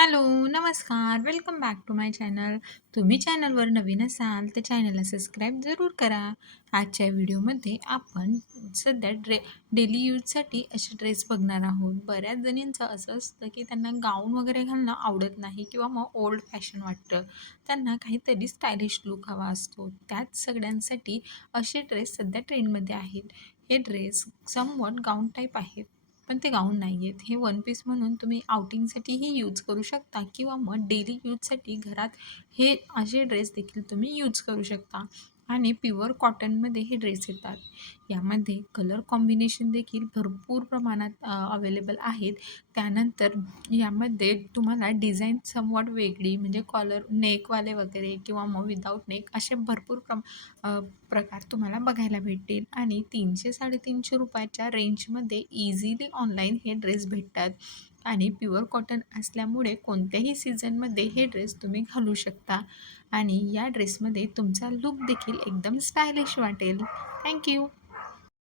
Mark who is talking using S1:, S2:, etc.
S1: Hello, नमस्कार. Welcome back to my channel. तुम्ही चॅनलवर नवीन असाल तर चॅनलला सबस्क्राईब जरूर करा. आजच्या व्हिडिओमध्ये आपण सध्या ड्रे डेली यूजसाठी असे ड्रेस बघणार आहोत. बऱ्याच जणींचं असं असतं की त्यांना गाऊन वगैरे घालणं आवडत नाही किंवा मग ओल्ड फॅशन वाटतं. त्यांना काहीतरी स्टायलिश लुक हवा असतो. त्याच सगळ्यांसाठी असे ड्रेस सध्या ट्रेंडमध्ये आहेत. हे ड्रेस समवट गाऊन टाईप आहेत. पण ते गाऊन नाही आहेत. हे वन पीस म्हणून तुम्ही आउटिंगसाठीही यूज करू शकता किंवा मग डेली यूजसाठी घरात हे असे ड्रेस देखील तुम्ही यूज करू शकता आणि प्युअर कॉटनमध्ये हे ड्रेस येतात. यामध्ये कलर कॉम्बिनेशन देखील भरपूर प्रमाणात अवेलेबल आहेत. त्यानंतर यामध्ये तुम्हाला डिझाईन समवॉट वेगळी म्हणजे कॉलर नेकवाले वगैरे किंवा मग विदाऊट नेक असे भरपूर प्रम प्रकार तुम्हाला बघायला भेटतील आणि तीनशे साडेतीनशे रुपयाच्या रेंजमध्ये इझिली ऑनलाईन हे ड्रेस भेटतात आणि प्युअर कॉटन असल्यामुळे कोणत्याही सीझनमध्ये हे ड्रेस तुम्ही घालू शकता. आणि या ड्रेसमध्ये तुमचा लूक देखील एकदम स्टायलिश वाटेल. थँक्यू